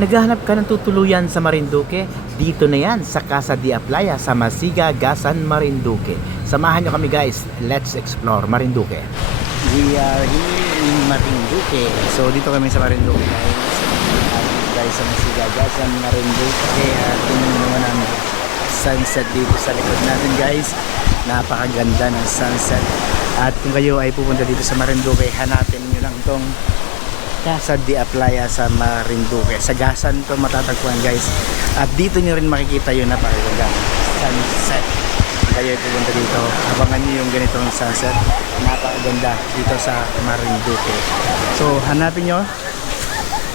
Naghahanap ka ng tutuluyan sa Marinduque? Dito na yan sa Casa de Aplaya sa Masiga, Gasan, Marinduque. Samahan nyo kami guys, let's explore Marinduque. We are here in Marinduque. So dito kami sa Marinduque guys, sa Masiga, Gasan, Marinduque. Tingnan naman ang sunset dito sa likod natin guys. Napakaganda ng sunset. At kung kayo ay pupunta dito sa Marinduque, hanapin nyo lang tong Casa de Aplaya sa Marinduque. Sa Gasan to matatagpuan guys. At dito nyo rin makikita yung napakagandang sunset. Kayo ay pupunta dito, abangan nyo yung ganitong sunset. Napakaganda dito sa Marinduque. So hanapin nyo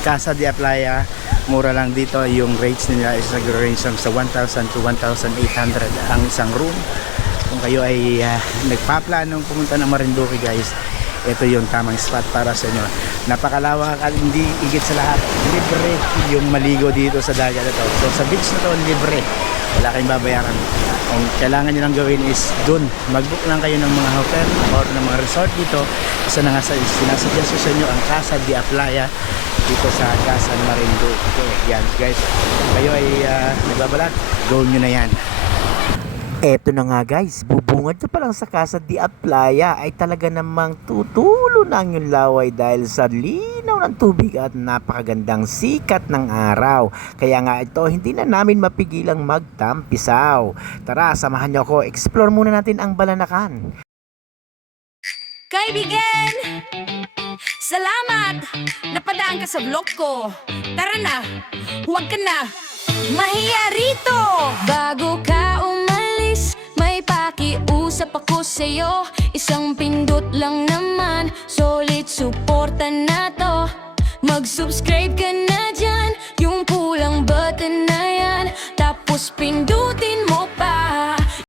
Casa de Aplaya. Mura lang dito. Yung rates nila is nag-range sa 1,000 to 1,800 ang isang room. Kung kayo ay nagpaplanong pumunta ng Marinduque guys, ito yung tamang spot para sa inyo. Napakalawak at hindi higit sa lahat, libre yung maligo dito sa dagat na to. So sa beach na to, libre. Wala kayong babayaran. Ang kailangan nyo lang gawin is dun, mag-book lang kayo ng mga hotel or ng mga resort dito. Isa na nga sa sinasuggest ko sa inyo ang Casa de Aplaya dito sa Gasan, Marinduque. Yan guys, kayo ay nagbabalak, go nyo na yan. Eto na nga guys, bubungad nyo pa lang sa Casa de Aplaya ay talaga namang tutulo na ang yung laway dahil sa linaw ng tubig at napakagandang sikat ng araw. Kaya nga ito, hindi na namin mapigilang magtampisaw. Tara, samahan nyo ako, explore muna natin ang Balanakan. Kaibigan! Salamat! Napadaan ka sa vlog ko. Tara na! Huwag ka na! Mahiya rito! Bago ka umalis, may pakiusap ako sa'yo. Isang pindot lang naman, solid suporta na to. Mag-subscribe ka na dyan, yung pulang button na yan. Tapos pindutin